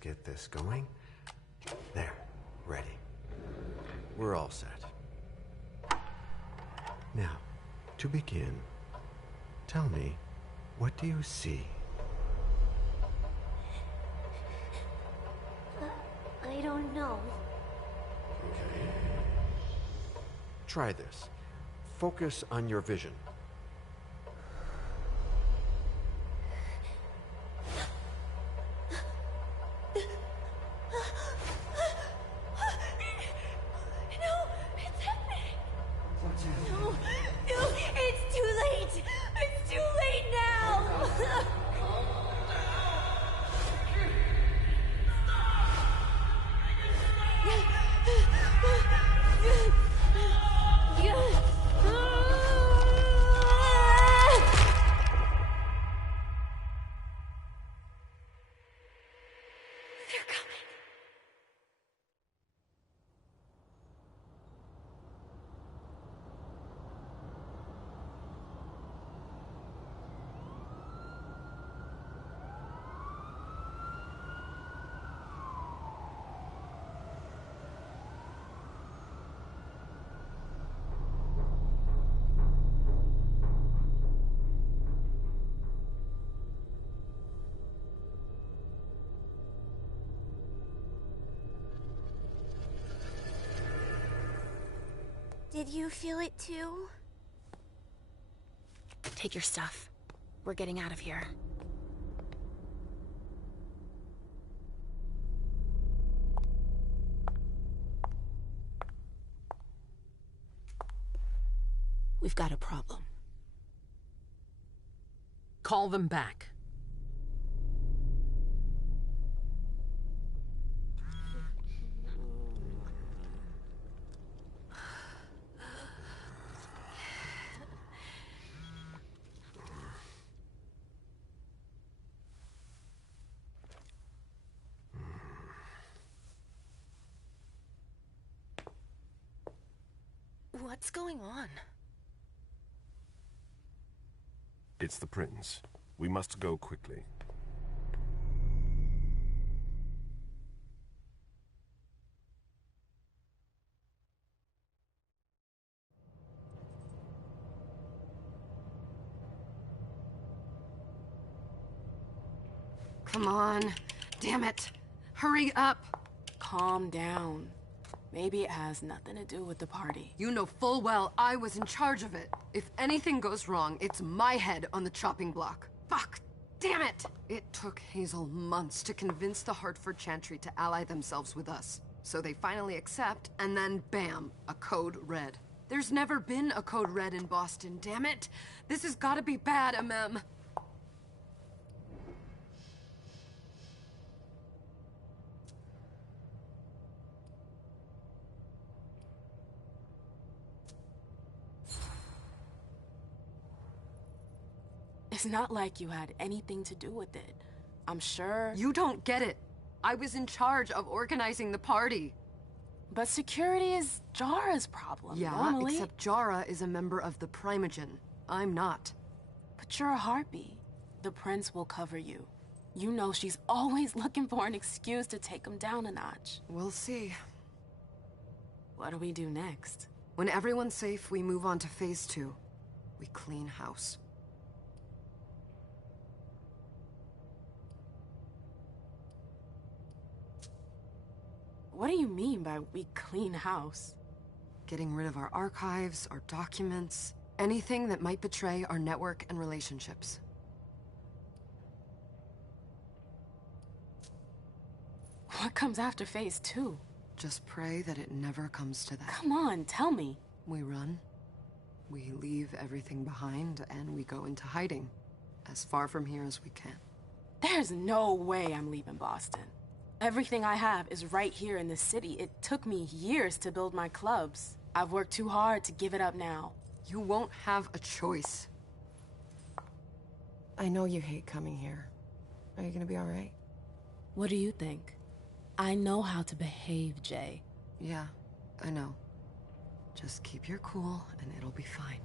get this going. There, ready. We're all set. Now, to begin, tell me, what do you see? I don't know. Okay. Try this. Focus on your vision. Did you feel it too? Take your stuff. We're getting out of here. We've got a problem. Call them back. What's going on? It's the prince. We must go quickly. Come on. Damn it. Hurry up. Calm down. Maybe it has nothing to do with the party. You know full well I was in charge of it. If anything goes wrong, it's my head on the chopping block. Fuck! Damn it! It took Hazel months to convince the Hartford Chantry to ally themselves with us. So they finally accept, and then bam, a code red. There's never been a code red in Boston, damn it! This has gotta be bad, MM. It's not like you had anything to do with it. I'm sure... You don't get it. I was in charge of organizing the party. But security is Jara's problem, Yeah, normally. except Jara is a member of the Primogen. I'm not. But you're a harpy. The prince will cover you. You know she's always looking for an excuse to take him down a notch. We'll see. What do we do next? When everyone's safe, we move on to phase 2. We clean house. What do you mean by we clean house? Getting rid of our archives, our documents, anything that might betray our network and relationships. What comes after phase 2? Just pray that it never comes to that. Come on, tell me. We run. We leave everything behind, and we go into hiding. As far from here as we can. There's no way I'm leaving Boston. Everything I have is right here in the city. It took me years to build my clubs. I've worked too hard to give it up now. You won't have a choice. I know you hate coming here. Are you gonna be alright? What do you think? I know how to behave, Jay. Yeah, I know. Just keep your cool, and it'll be fine.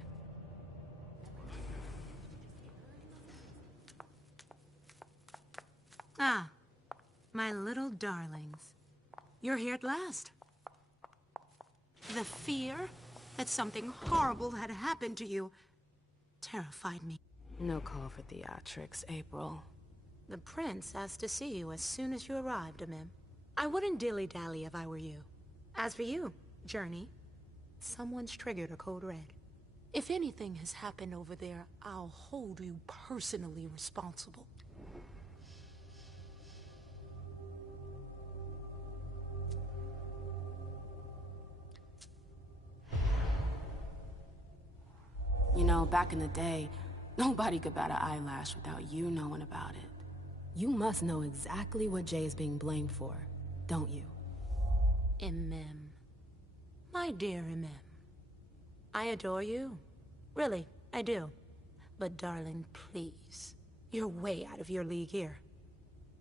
My little darlings. You're here at last. The fear that something horrible had happened to you terrified me. No call for theatrics, April. The prince asked to see you as soon as you arrived, Amim. I wouldn't dilly-dally if I were you. As for you, Journey, someone's triggered a code red. If anything has happened over there, I'll hold you personally responsible. You know, back in the day, nobody could bat an eyelash without you knowing about it. You must know exactly what Jay is being blamed for, don't you? Imem. My dear Imem. I adore you. Really, I do. But darling, please. You're way out of your league here.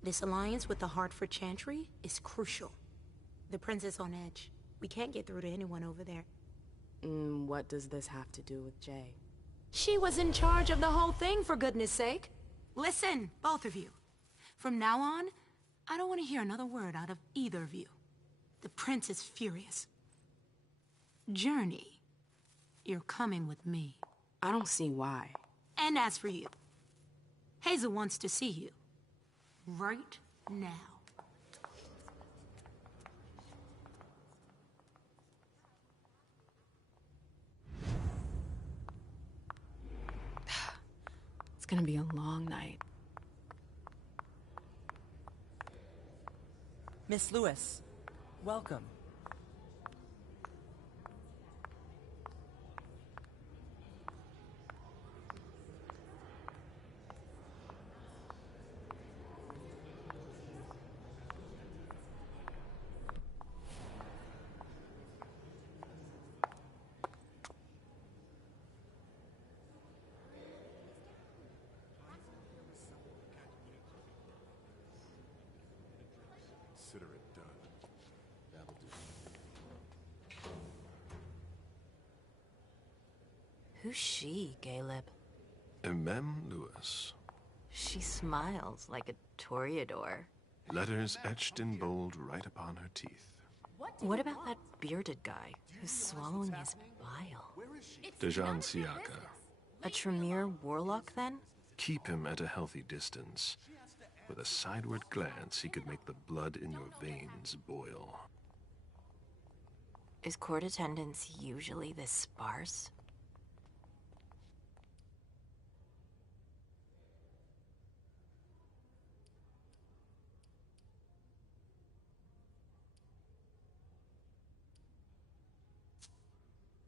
This alliance with the Hartford Chantry is crucial. The prince is on edge. We can't get through to anyone over there. What does this have to do with Jay? She was in charge of the whole thing, for goodness sake. Listen, both of you. From now on, I don't want to hear another word out of either of you. The prince is furious. Journey, you're coming with me. I don't see why. And as for you, Hazel wants to see you. Right now. It's gonna be a long night. Miss Lewis, welcome. Consider it done. That'll do. Who's she, Caleb? Emem Lewis. She smiles like a toreador. Letters etched in bold right upon her teeth. What about that bearded guy who's swallowing his bile? Dejan Siaka. A Tremere warlock, then? Keep him at a healthy distance. With a sideward glance, he could make the blood in your veins boil. Is court attendance usually this sparse?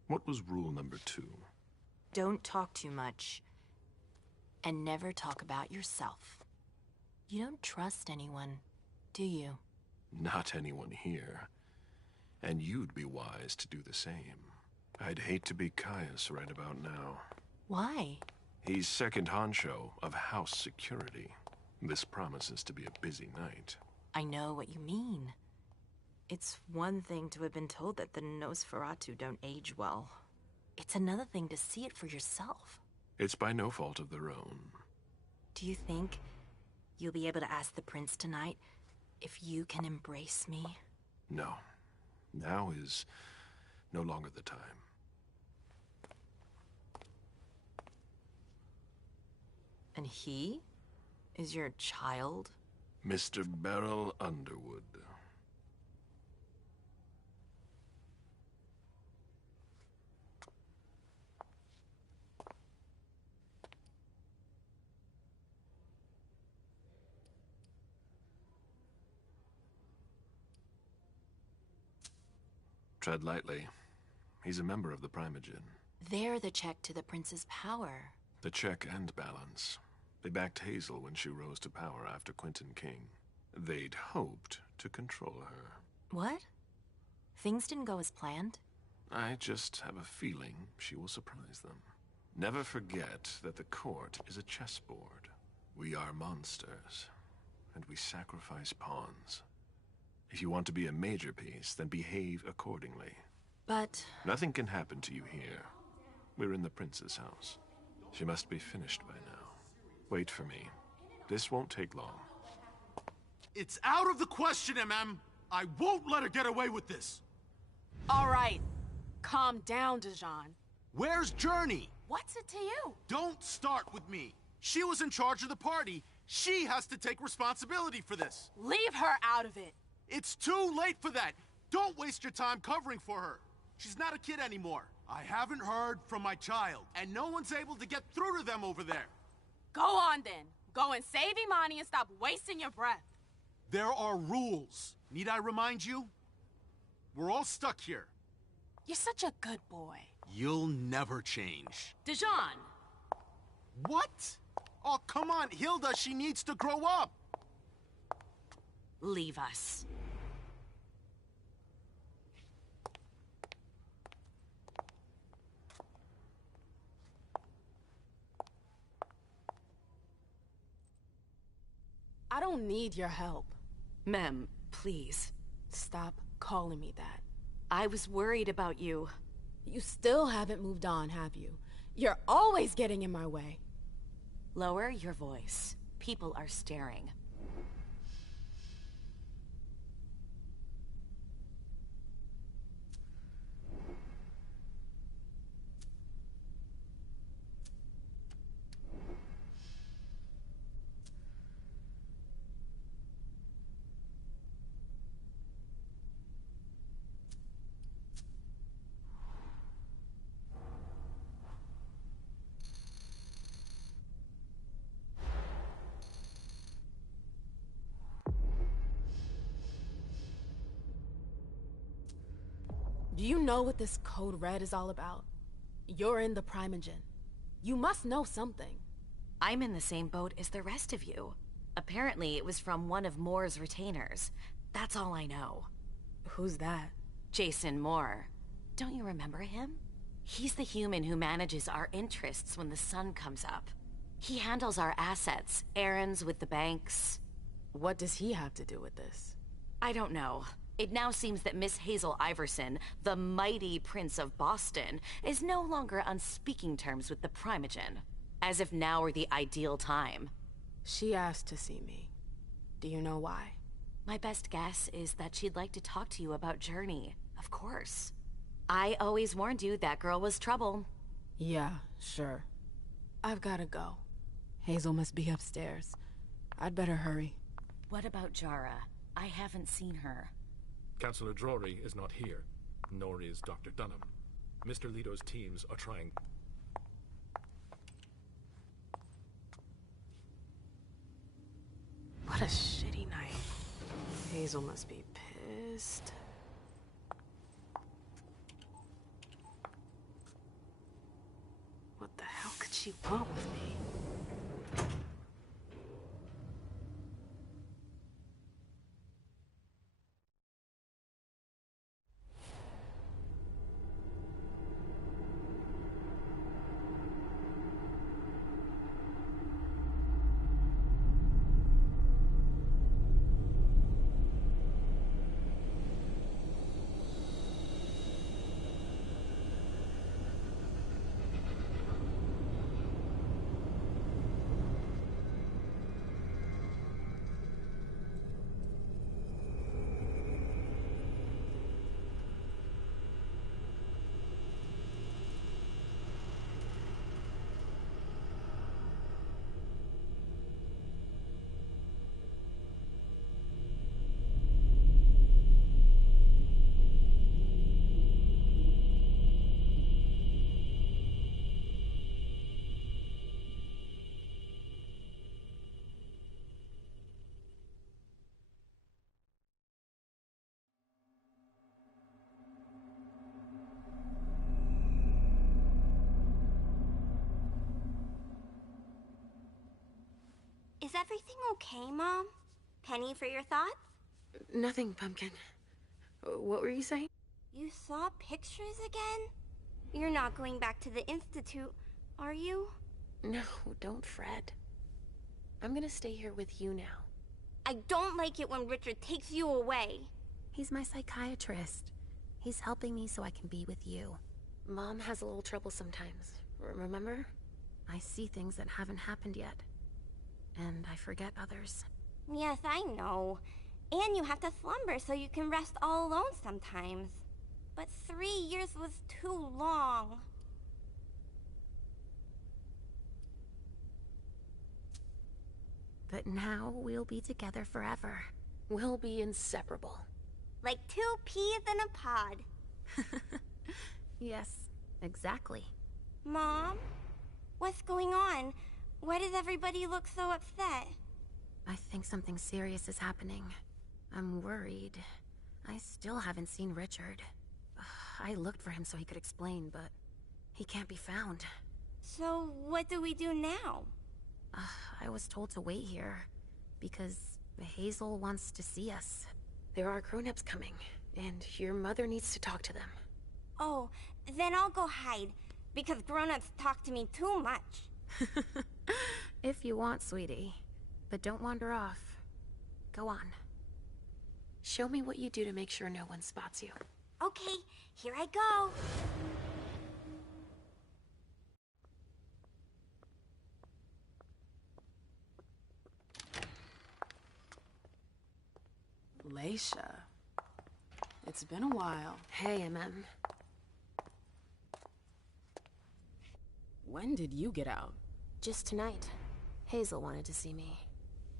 What was rule number 2? Don't talk too much. And never talk about yourself. You don't trust anyone, do you? Not anyone here. And you'd be wise to do the same. I'd hate to be Caius right about now. Why? He's second honcho of house security. This promises to be a busy night. I know what you mean. It's one thing to have been told that the Nosferatu don't age well. It's another thing to see it for yourself. It's by no fault of their own. Do you think you'll be able to ask the prince tonight if you can embrace me? No. Now is no longer the time. And he is your child? Mr. Beryl Underwood. Tread lightly. He's a member of the Primogen. They're the check to the prince's power. The check and balance. They backed Hazel when she rose to power after Quentin King. They'd hoped to control her. What? Things didn't go as planned? I just have a feeling she will surprise them. Never forget that the court is a chessboard. We are monsters, and we sacrifice pawns. If you want to be a major piece, then behave accordingly. But... Nothing can happen to you here. We're in the prince's house. She must be finished by now. Wait for me. This won't take long. It's out of the question, MM. I won't let her get away with this. All right. Calm down, Dijon. Where's Journey? What's it to you? Don't start with me. She was in charge of the party. She has to take responsibility for this. Leave her out of it. It's too late for that. Don't waste your time covering for her. She's not a kid anymore. I haven't heard from my child, and no one's able to get through to them over there. Go on then. Go and save Imani and stop wasting your breath. There are rules. Need I remind you? We're all stuck here. You're such a good boy. You'll never change. Dijon! What? Oh, come on, Hilda, she needs to grow up. Leave us. I don't need your help. Mem, please. Stop calling me that. I was worried about you. You still haven't moved on, have you? You're always getting in my way. Lower your voice. People are staring. Do you know what this code red is all about? You're in the Primogen. You must know something. I'm in the same boat as the rest of you. Apparently, it was from one of Moore's retainers. That's all I know. Who's that? Jason Moore. Don't you remember him? He's the human who manages our interests when the sun comes up. He handles our assets, errands with the banks. What does he have to do with this? I don't know. It now seems that Miss Hazel Iverson, the mighty Prince of Boston, is no longer on speaking terms with the Primogen. As if now were the ideal time. She asked to see me. Do you know why? My best guess is that she'd like to talk to you about Journey, of course. I always warned you that girl was trouble. Yeah, sure. I've gotta go. Hazel must be upstairs. I'd better hurry. What about Jara? I haven't seen her. Councillor Drury is not here, nor is Dr. Dunham. Mr. Leto's teams are trying... What a shitty night. Hazel must be pissed. What the hell could she want with me? Is everything okay, Mom? Penny for your thoughts? Nothing, Pumpkin. What were you saying? You saw pictures again? You're not going back to the Institute, are you? No, don't fret. I'm gonna stay here with you now. I don't like it when Richard takes you away. He's my psychiatrist. He's helping me so I can be with you. Mom has a little trouble sometimes, remember? I see things that haven't happened yet. And I forget others. Yes, I know. And you have to slumber so you can rest all alone sometimes. But 3 years was too long. But now we'll be together forever. We'll be inseparable. Like 2 peas in a pod. Yes, exactly. Mom? What's going on? Why does everybody look so upset? I think something serious is happening. I'm worried. I still haven't seen Richard. I looked for him so he could explain, but he can't be found. So what do we do now? I was told to wait here, because Hazel wants to see us. There are grown-ups coming, and your mother needs to talk to them. Oh, then I'll go hide, because grown-ups talk to me too much. If you want, sweetie. But don't wander off. Go on. Show me what you do to make sure no one spots you. Okay, here I go. Leisha. It's been a while. Hey, MM. When did you get out? Just tonight. Hazel wanted to see me.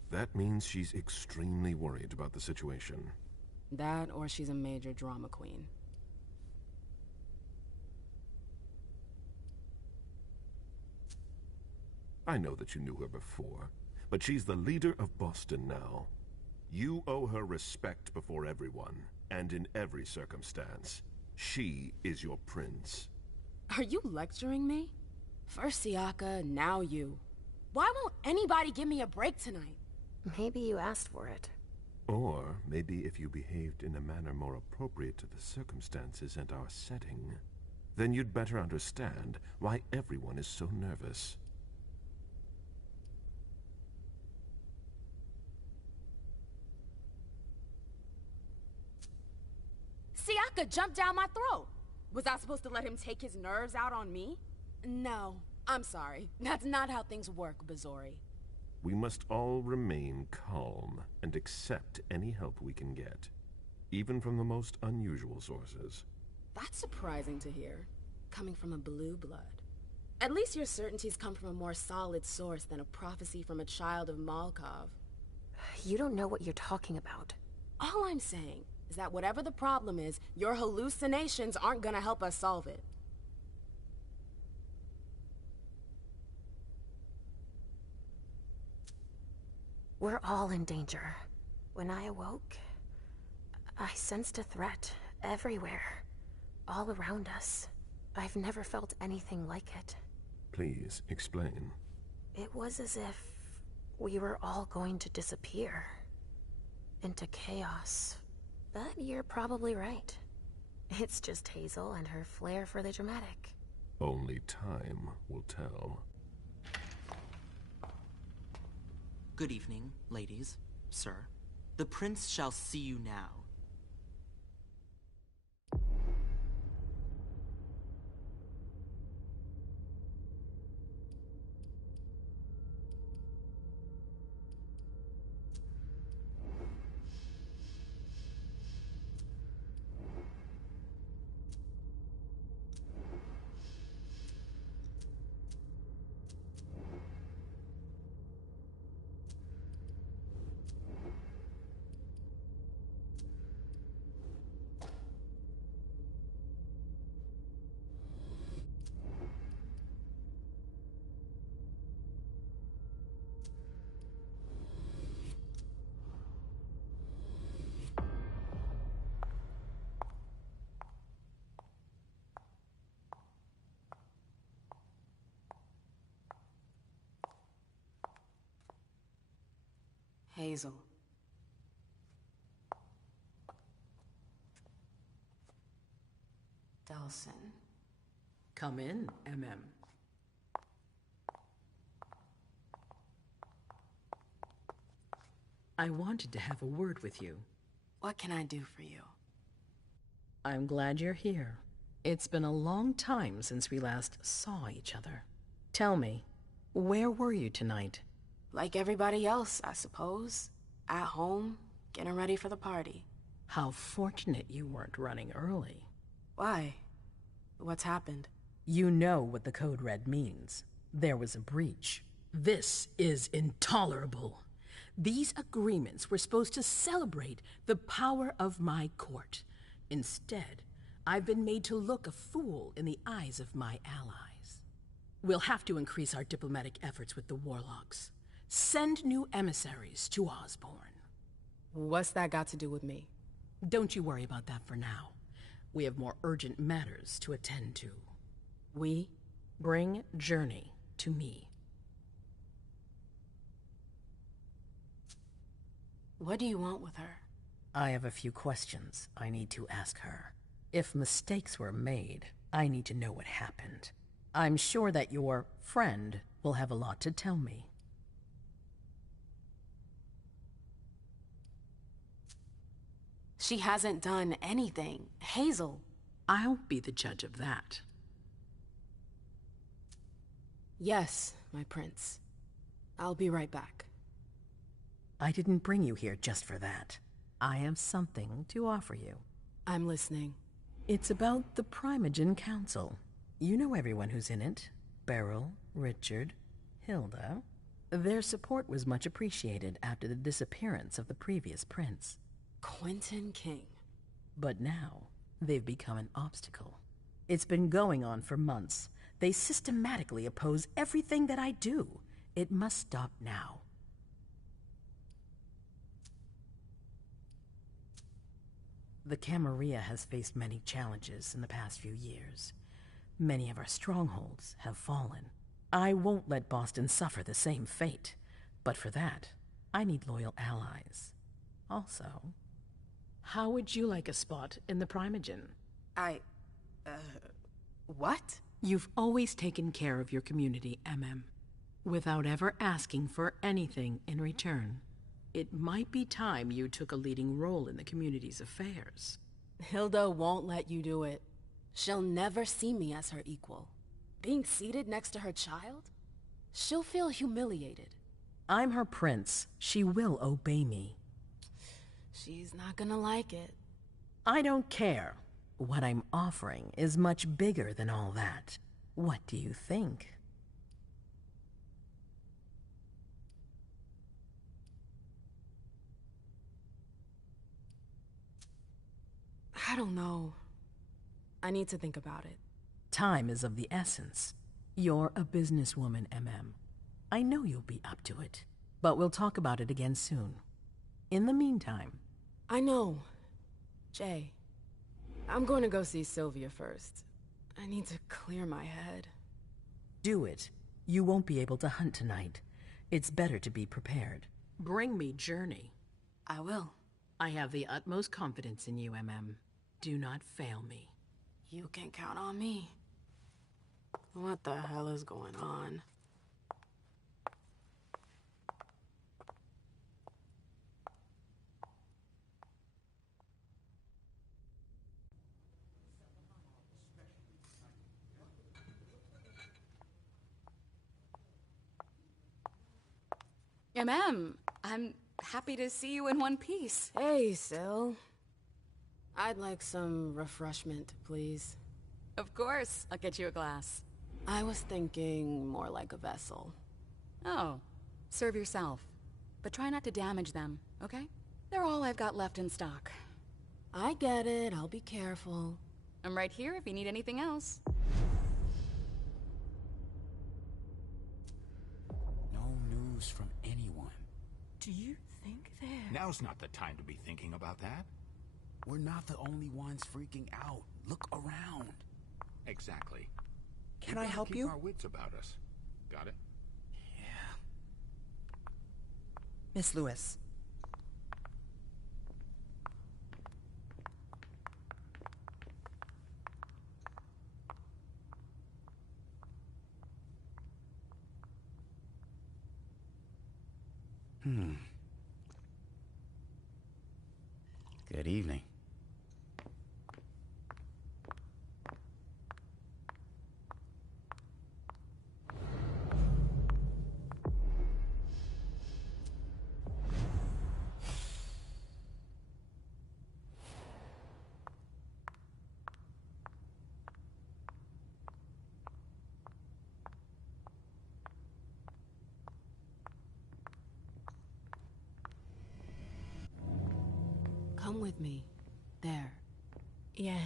That means she's extremely worried about the situation. That, or she's a major drama queen. I know that you knew her before, but she's the leader of Boston now. You owe her respect before everyone, and in every circumstance. She is your prince. Are you lecturing me? First Siaka, now you. Why won't anybody give me a break tonight? Maybe you asked for it. Or maybe if you behaved in a manner more appropriate to the circumstances and our setting, then you'd better understand why everyone is so nervous. Siaka jumped down my throat. Was I supposed to let him take his nerves out on me? No, I'm sorry. That's not how things work, Bazori. We must all remain calm and accept any help we can get, even from the most unusual sources. That's surprising to hear, coming from a blue blood. At least your certainties come from a more solid source than a prophecy from a child of Malkov. You don't know what you're talking about. All I'm saying is that whatever the problem is, your hallucinations aren't gonna help us solve it. We're all in danger. When I awoke, I sensed a threat everywhere, all around us. I've never felt anything like it. Please, explain. It was as if we were all going to disappear. Into chaos. But you're probably right. It's just Hazel and her flair for the dramatic. Only time will tell. Good evening, ladies, sir. The prince shall see you now. Hazel. Delsin. Come in, MM. I wanted to have a word with you. What can I do for you? I'm glad you're here. It's been a long time since we last saw each other. Tell me, where were you tonight? Like everybody else, I suppose. At home, getting ready for the party. How fortunate you weren't running early. Why? What's happened? You know what the Code Red means. There was a breach. This is intolerable. These agreements were supposed to celebrate the power of my court. Instead, I've been made to look a fool in the eyes of my allies. We'll have to increase our diplomatic efforts with the Warlocks. Send new emissaries to Osborne. What's that got to do with me? Don't you worry about that for now. We have more urgent matters to attend to. We? Bring Journey to me. What do you want with her? I have a few questions I need to ask her. If mistakes were made, I need to know what happened. I'm sure that your friend will have a lot to tell me. She hasn't done anything. Hazel. I'll be the judge of that. Yes, my prince. I'll be right back. I didn't bring you here just for that. I have something to offer you. I'm listening. It's about the Primogen Council. You know everyone who's in it. Beryl, Richard, Hilda. Their support was much appreciated after the disappearance of the previous prince. Quentin King. But now, they've become an obstacle. It's been going on for months. They systematically oppose everything that I do. It must stop now. The Camarilla has faced many challenges in the past few years. Many of our strongholds have fallen. I won't let Boston suffer the same fate. But for that, I need loyal allies. Also, how would you like a spot in the Primogen? What? You've always taken care of your community, without ever asking for anything in return. It might be time you took a leading role in the community's affairs. Hilda won't let you do it. She'll never see me as her equal. Being seated next to her child? She'll feel humiliated. I'm her prince. She will obey me. She's not gonna like it. I don't care. What I'm offering is much bigger than all that. What do you think? I don't know. I need to think about it. Time is of the essence. You're a businesswoman, I know you'll be up to it. But we'll talk about it again soon. In the meantime... I know. Jay. I'm going to go see Sylvia first. I need to clear my head. Do it. You won't be able to hunt tonight. It's better to be prepared. Bring me Journey. I will. I have the utmost confidence in you, Do not fail me. You can count on me. What the hell is going on? I'm happy to see you in one piece. Hey, Syl. I'd like some refreshment, please. Of course, I'll get you a glass. I was thinking more like a vessel. Oh, serve yourself. But try not to damage them, okay? They're all I've got left in stock. I get it, I'll be careful. I'm right here if you need anything else. No news from anyone. Do you think they're... Now's not the time to be thinking about that. We're not the only ones freaking out. Look around. Exactly. Can I help you? Keep our wits about us. Got it? Yeah. Miss Lewis. Good evening. Come with me. There. Yes.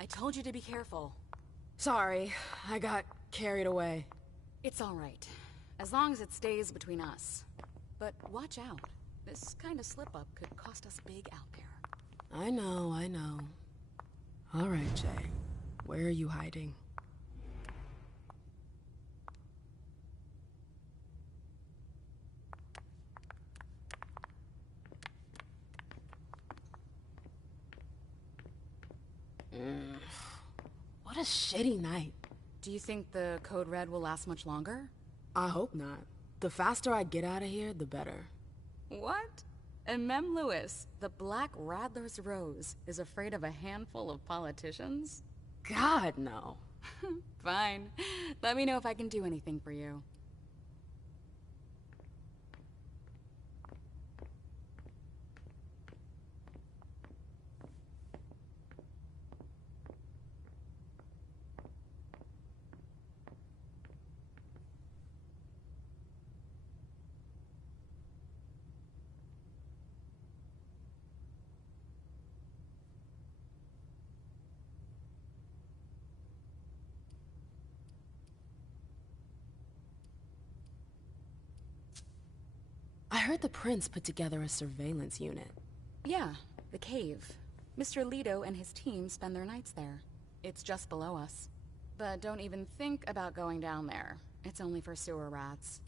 I told you to be careful. Sorry, I got carried away. It's all right, as long as it stays between us. But watch out. This kind of slip-up could cost us big out there. I know, I know. All right, Jay. Where are you hiding? What a shitty night. Do you think the Code Red will last much longer? I hope not. The faster I get out of here, the better. What? And Mem Lewis, the Black Rattler's Rose, is afraid of a handful of politicians? God, no. Fine. Let me know if I can do anything for you. I heard the prince put together a surveillance unit. Yeah, the cave. Mr. Leto and his team spend their nights there. It's just below us. But don't even think about going down there. It's only for sewer rats.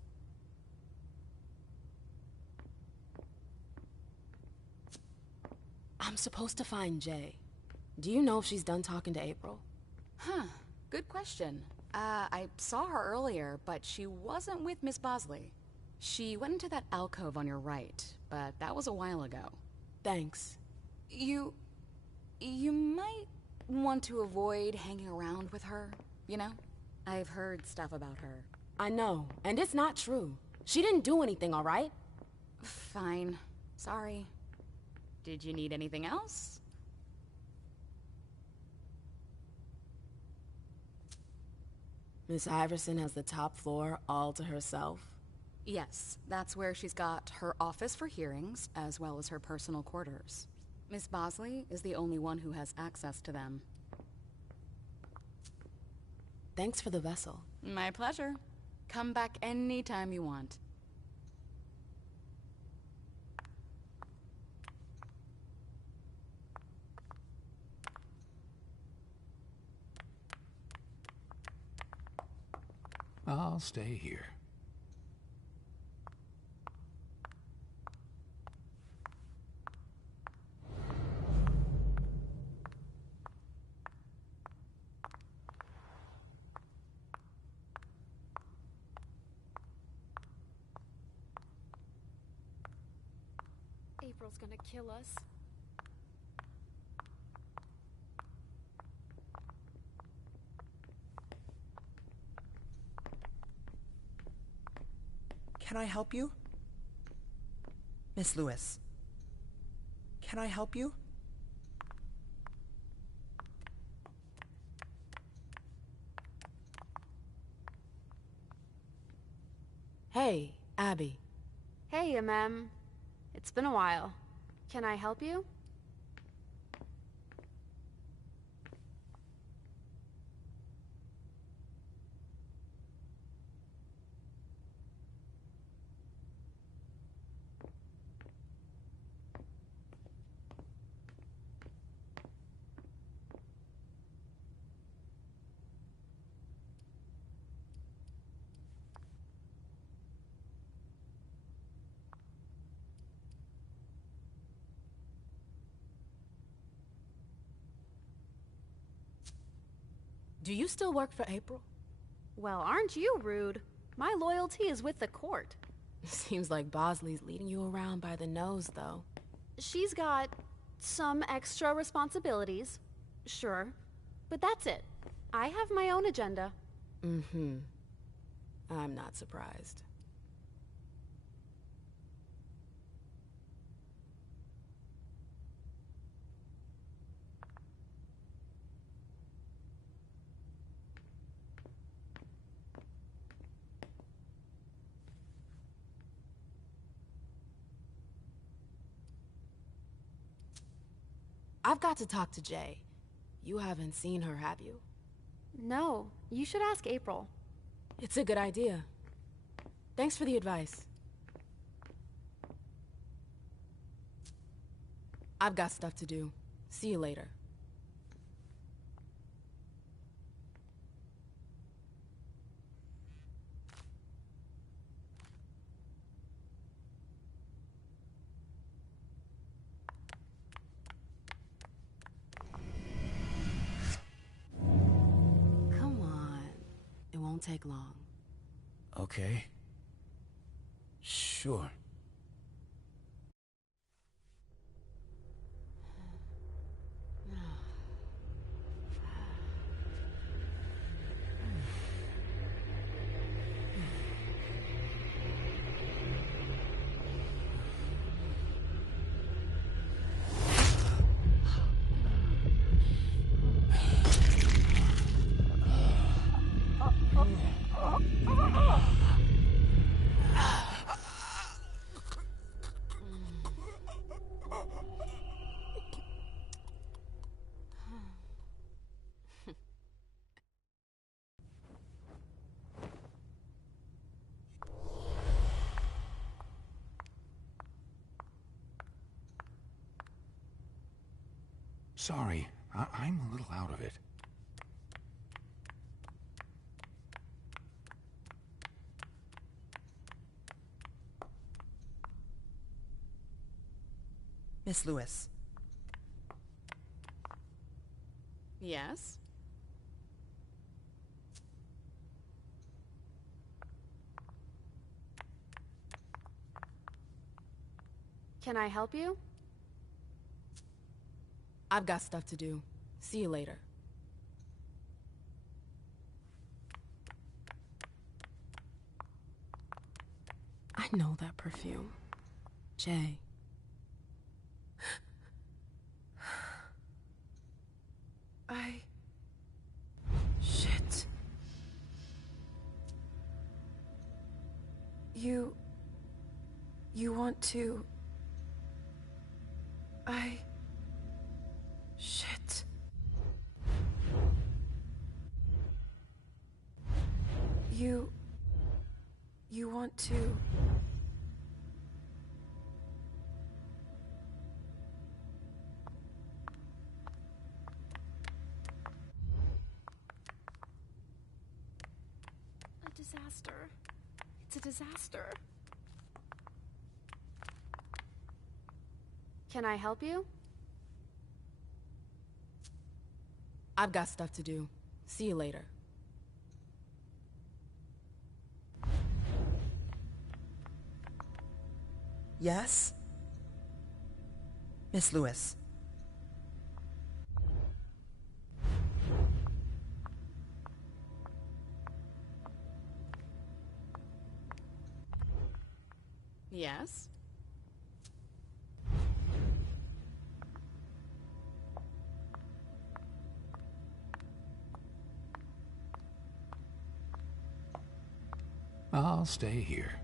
I'm supposed to find Jay. Do you know if she's done talking to April? Huh, good question. I saw her earlier, but she wasn't with Miss Bosley. She went into that alcove on your right, but that was a while ago. Thanks. You might want to avoid hanging around with her, you know? I've heard stuff about her. I know, and it's not true. She didn't do anything, all right? Fine. Sorry. Did you need anything else? Miss Iverson has the top floor all to herself. Yes, that's where she's got her office for hearings, as well as her personal quarters. Miss Bosley is the only one who has access to them. Thanks for the vessel. My pleasure. Come back anytime you want. I'll stay here. April's gonna kill us. Can I help you? Miss Lewis. Can I help you? Hey, Abby. Hey, Mem. It's been a while. Can I help you? Do you still work for April? Well, aren't you rude? My loyalty is with the court. Seems like Bosley's leading you around by the nose, though. She's got some extra responsibilities, sure, but that's it. I have my own agenda. Mm-hmm. I'm not surprised. I've got to talk to Jay. You haven't seen her, have you? No, you should ask April. It's a good idea. Thanks for the advice. I've got stuff to do. See you later. Come on. It won't take long. Okay. Sure. Sorry, I'm a little out of it. Miss Lewis. Yes? Can I help you? I've got stuff to do. See you later. I know that perfume. Jay. Shit. You want to... Shit. You want to... A disaster. It's a disaster. Can I help you? I've got stuff to do. See you later. Yes? Miss Lewis. Yes? I'll stay here.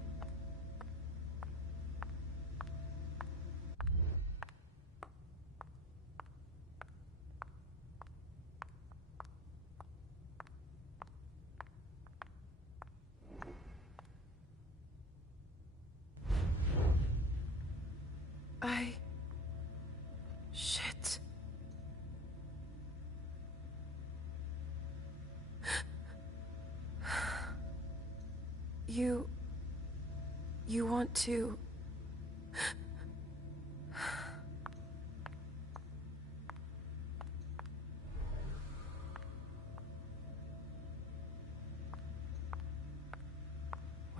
Shit. You want to...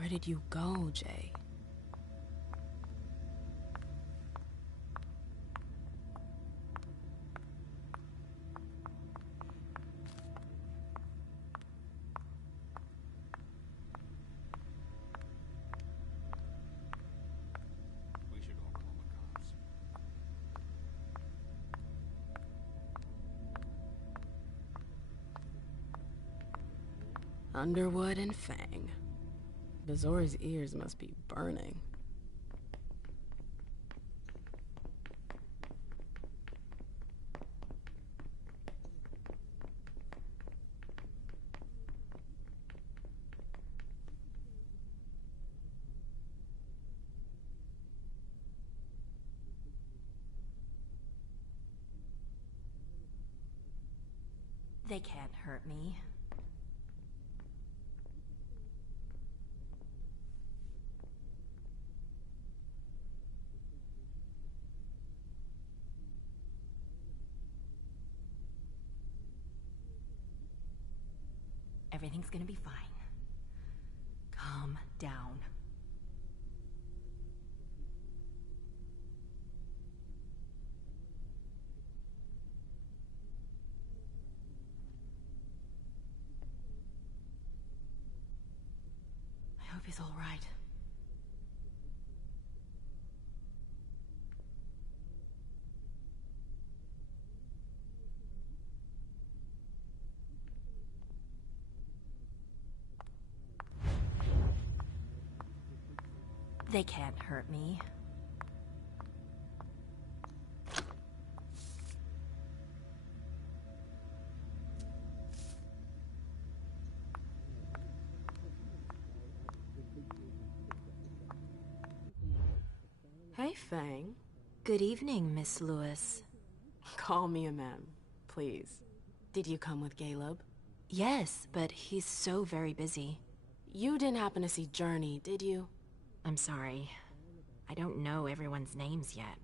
Where did you go, Jay? We should all call the cops. Underwood and Fang. Bazor's ears must be burning. They can't hurt me. Everything's gonna be fine. Calm down. I hope he's all right. They can't hurt me. Hey, Fang. Good evening, Miss Lewis. Call me a ma'am, please. Did you come with Caleb? Yes, but he's so very busy. You didn't happen to see Journey, did you? I'm sorry. I don't know everyone's names yet.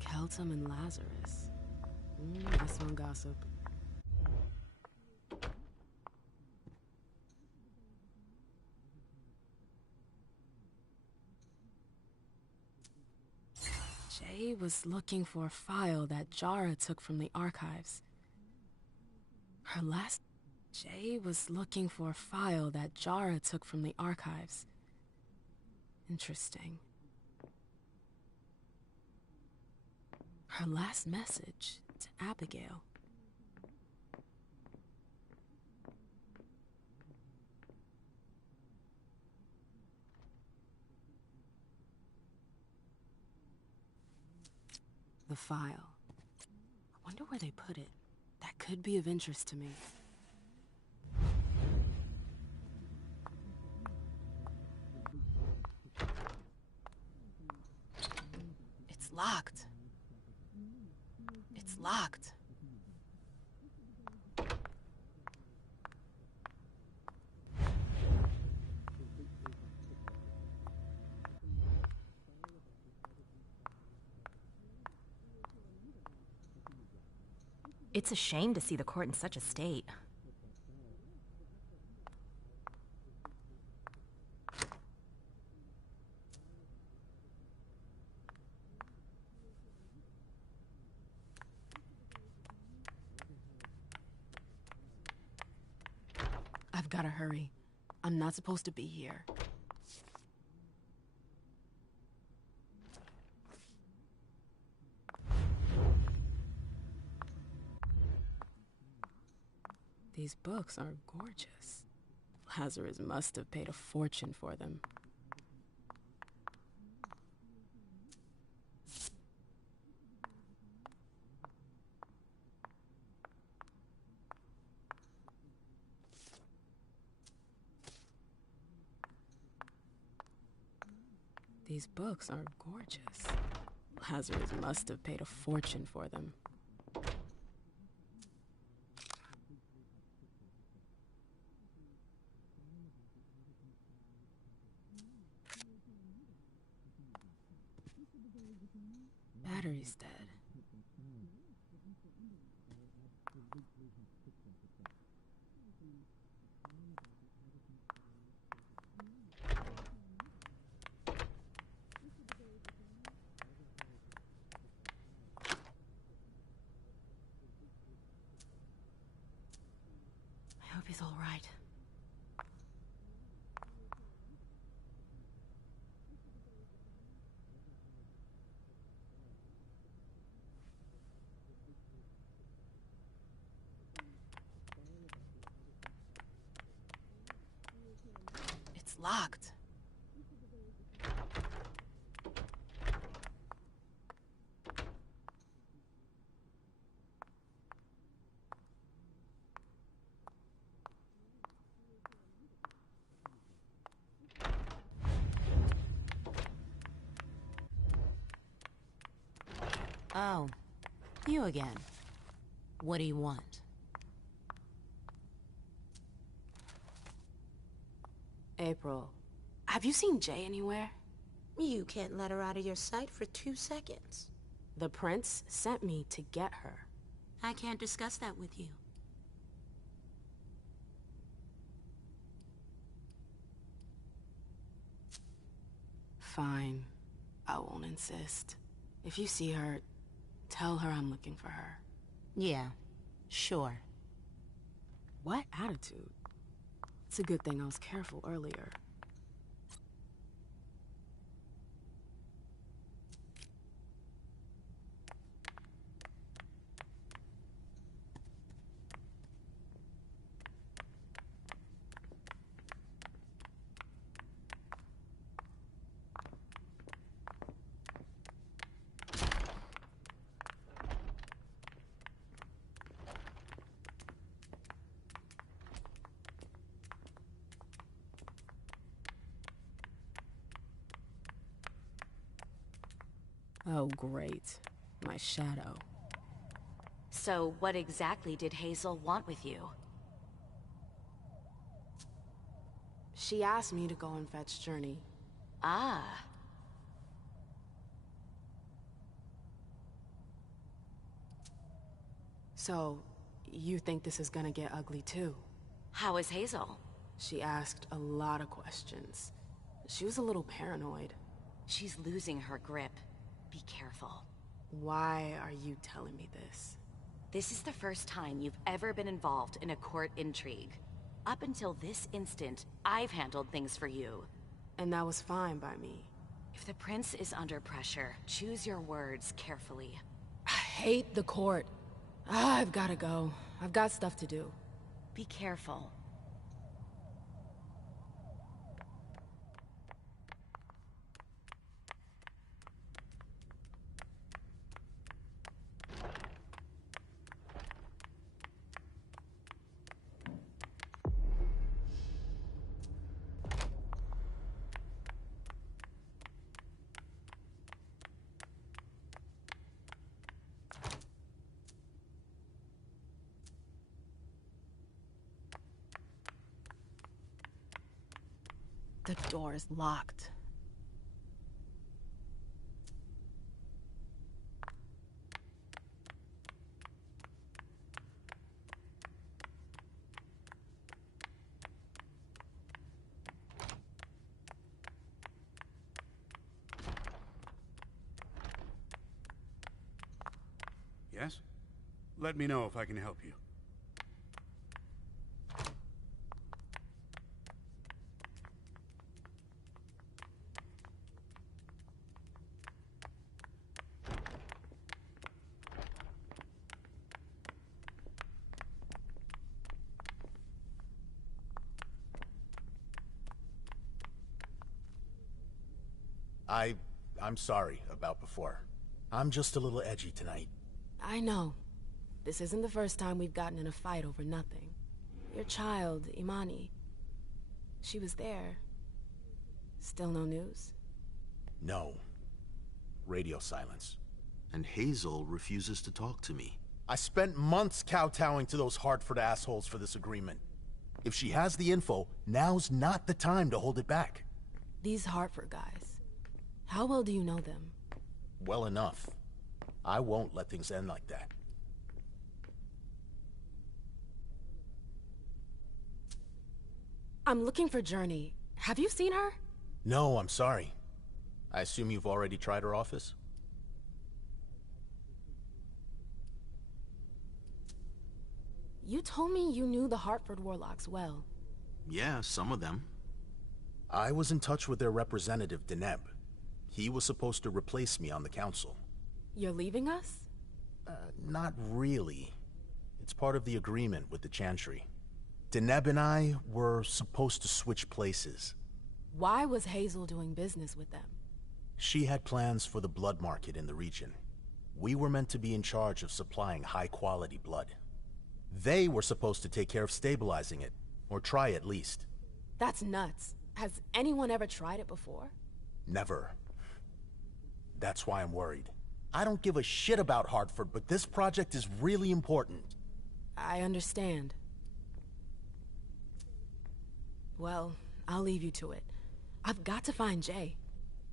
Keltum and Lazarus. This one gossip. Jay was looking for a file that Jara took from the archives. Jay was looking for a file that Jara took from the archives. Interesting. Her last message to Abigail. The file. I wonder where they put it. That could be of interest to me. It's locked. It's locked. It's a shame to see the court in such a state. I've gotta hurry. I'm not supposed to be here. These books are gorgeous. Lazarus must have paid a fortune for them. These books are gorgeous. Lazarus must have paid a fortune for them. Battery's dead. hope he's all right. It's locked. Oh, you again. What do you want? April, have you seen Jay anywhere? You can't let her out of your sight for 2 seconds. The prince sent me to get her. I can't discuss that with you. Fine. I won't insist. If you see her, tell her I'm looking for her. Yeah, sure. What attitude? It's a good thing I was careful earlier. Oh, great. My shadow. So what exactly did Hazel want with you? She asked me to go and fetch Journey. Ah. So, you think this is gonna get ugly too? How is Hazel? She asked a lot of questions. She was a little paranoid. She's losing her grip. Be careful. Why are you telling me this? This is the first time you've ever been involved in a court intrigue. Up until this instant, I've handled things for you. And that was fine by me. If the prince is under pressure, choose your words carefully. I hate the court. I've gotta go. I've got stuff to do. Be careful. The door is locked. Yes? Let me know if I can help you. I'm sorry about before. I'm just a little edgy tonight. I know. This isn't the first time we've gotten in a fight over nothing. Your child, Imani. She was there. Still no news? No. Radio silence. And Hazel refuses to talk to me. I spent months kowtowing to those Hartford assholes for this agreement. If she has the info, now's not the time to hold it back. These Hartford guys. How well do you know them? Well enough. I won't let things end like that. I'm looking for Journey. Have you seen her? No, I'm sorry. I assume you've already tried her office? You told me you knew the Hartford Warlocks well. Yeah, some of them. I was in touch with their representative, Deneb. He was supposed to replace me on the council. You're leaving us? Not really. It's part of the agreement with the Chantry. Deneb and I were supposed to switch places. Why was Hazel doing business with them? She had plans for the blood market in the region. We were meant to be in charge of supplying high-quality blood. They were supposed to take care of stabilizing it, or try at least. That's nuts. Has anyone ever tried it before? Never. That's why I'm worried. I don't give a shit about Hartford, but this project is really important. I understand. Well, I'll leave you to it. I've got to find Jay.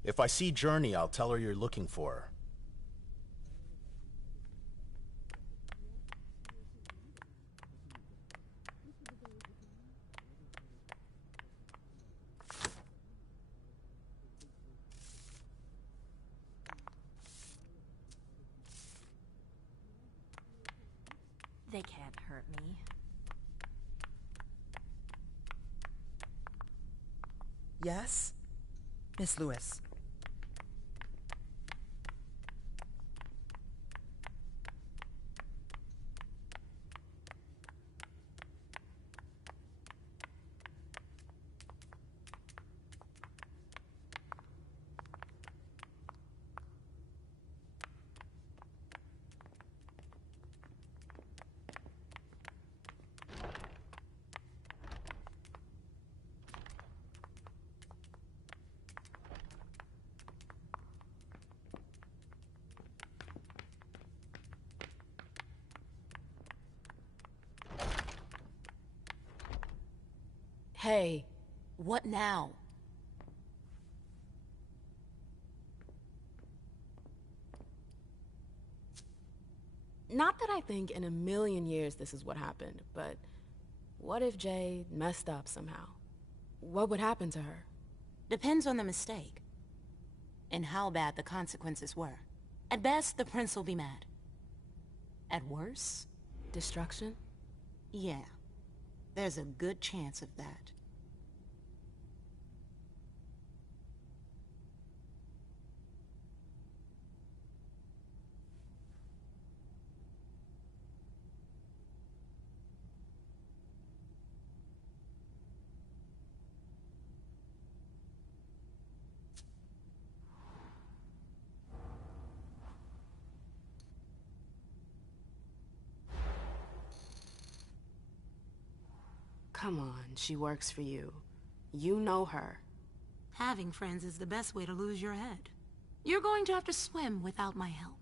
If I see Journey, I'll tell her you're looking for her. They can't hurt me. Yes? Miss Lewis. Hey. What now? Not that I think in a million years this is what happened, but what if Jay messed up somehow? What would happen to her? Depends on the mistake. And how bad the consequences were. At best, the prince will be mad. At worst? Destruction? Yeah. There's a good chance of that. Come on, she works for you. You know her. Having friends is the best way to lose your head. You're going to have to swim without my help.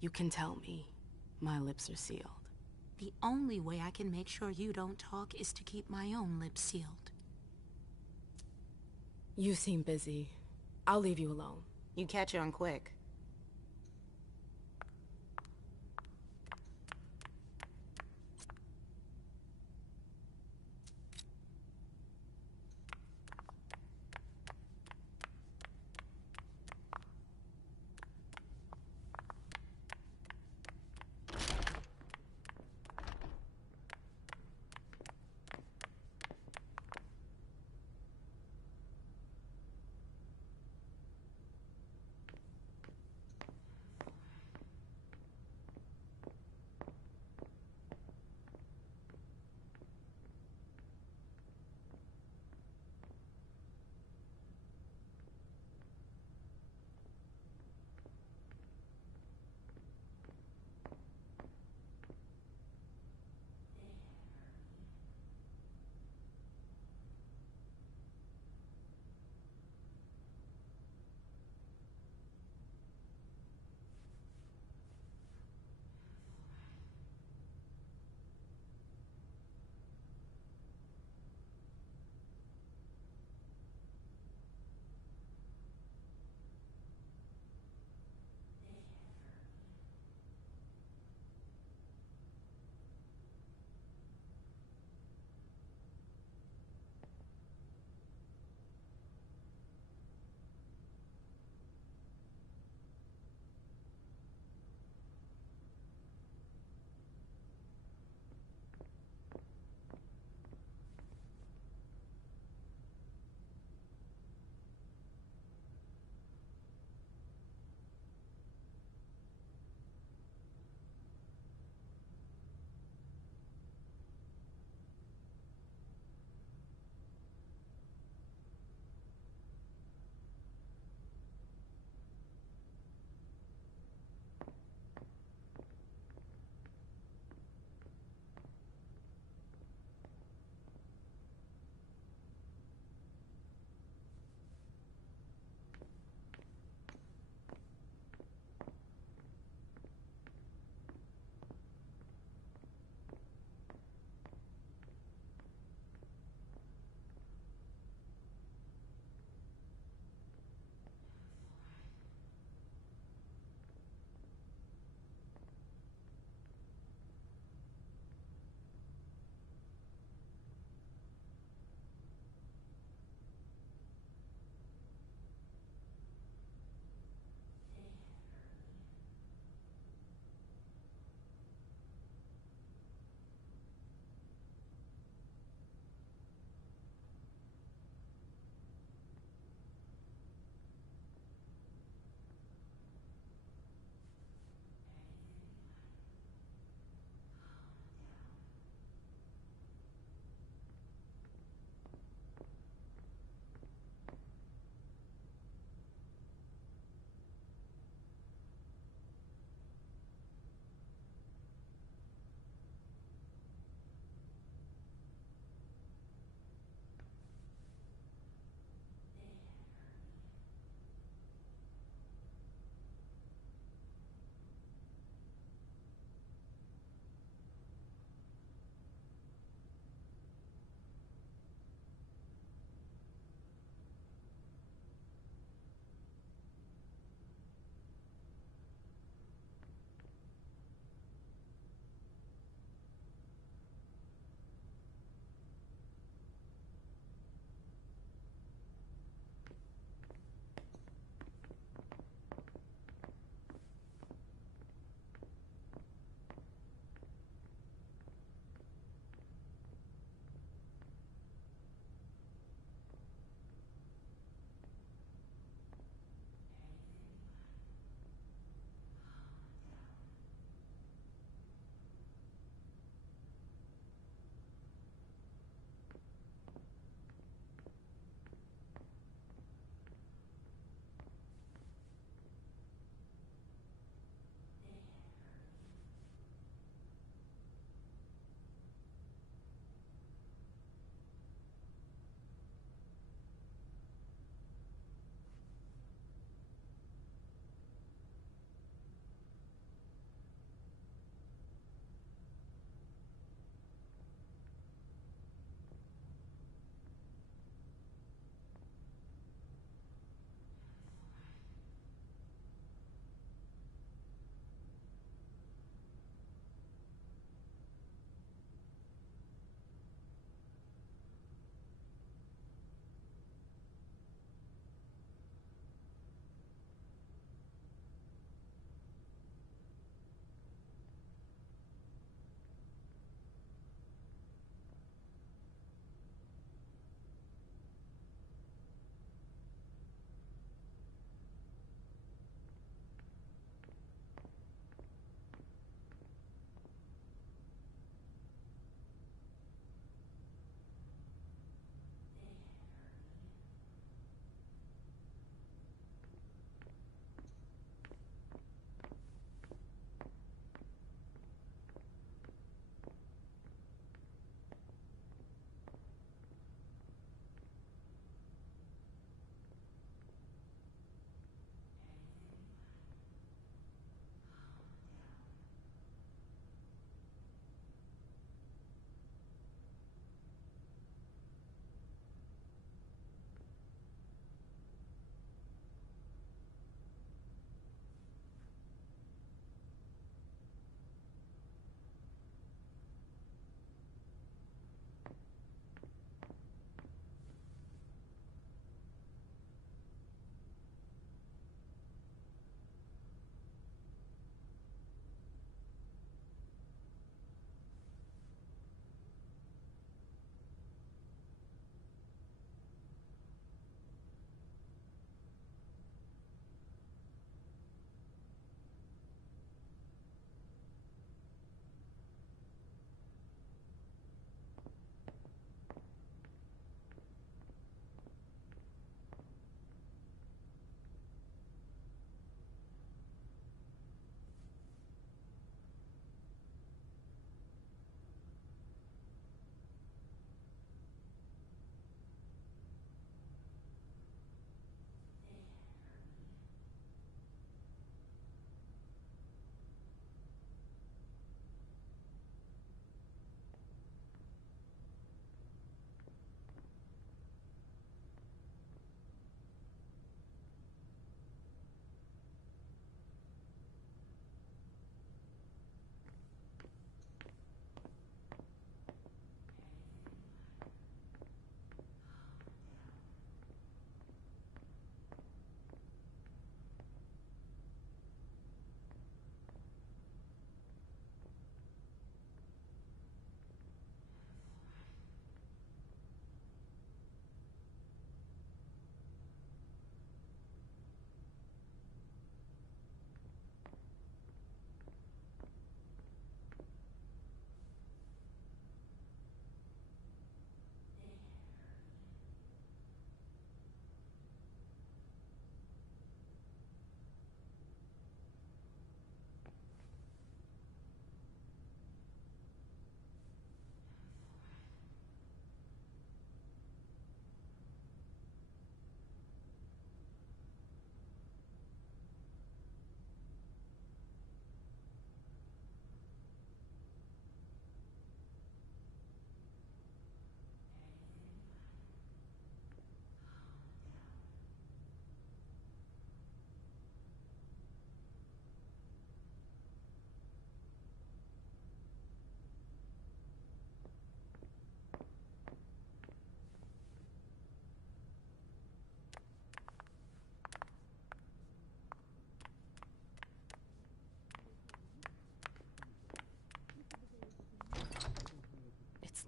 You can tell me. My lips are sealed. The only way I can make sure you don't talk is to keep my own lips sealed. You seem busy. I'll leave you alone. You catch on quick.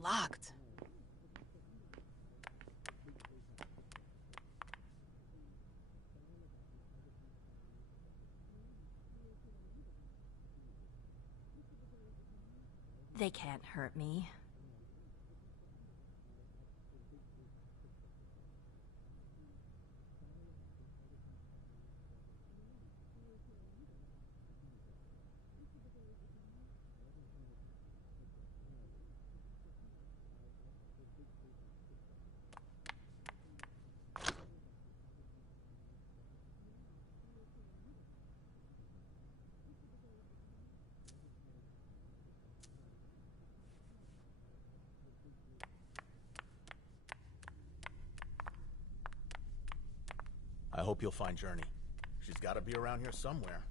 locked. They can't hurt me. I hope you'll find Journey. She's got to be around here somewhere.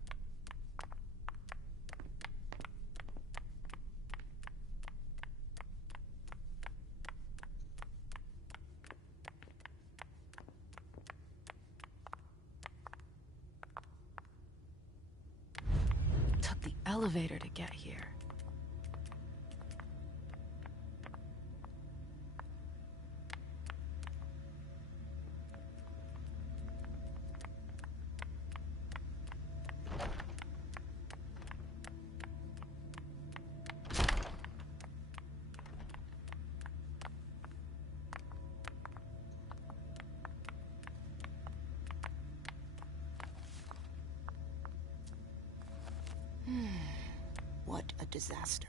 Took the elevator to get here. What a disaster.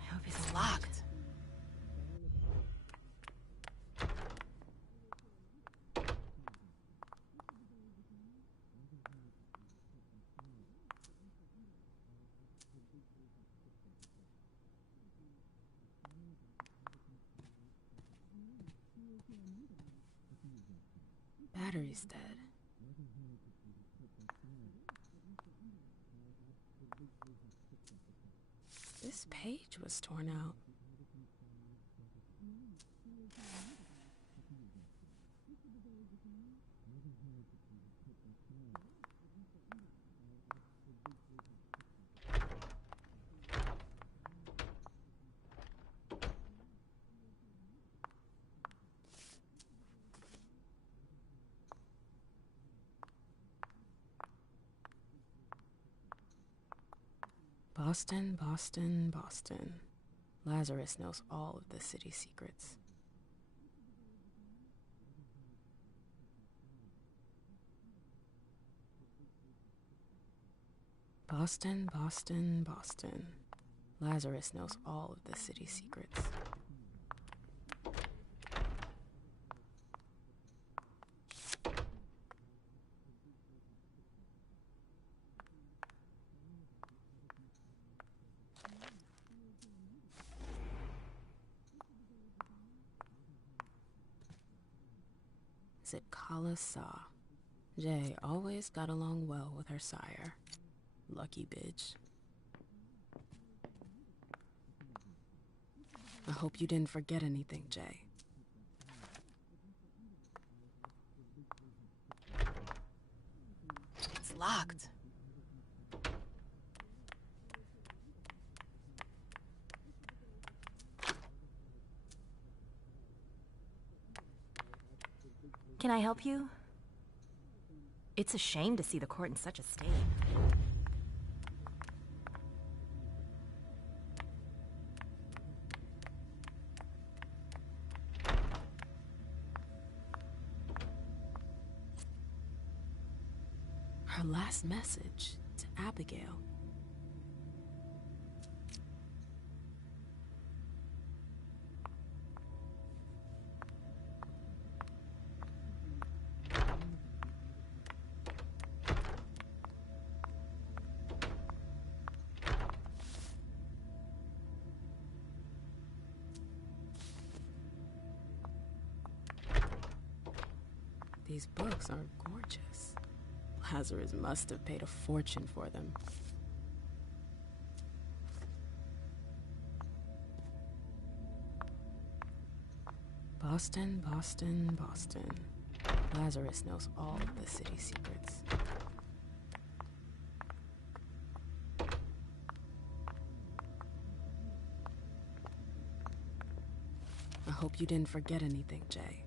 I hope it's locked. Battery's dead. This page was torn out. Boston, Boston, Boston. Lazarus knows all of the city's secrets. Boston, Boston, Boston. Lazarus knows all of the city's secrets. Zitkala Saw. Jay always got along well with her sire. Lucky bitch. I hope you didn't forget anything, Jay. It's locked. Can I help you? It's a shame to see the court in such a state. Her last message to Abigail. These books are gorgeous. Lazarus must have paid a fortune for them. Boston, Boston, Boston. Lazarus knows all of the city secrets. I hope you didn't forget anything, Jay.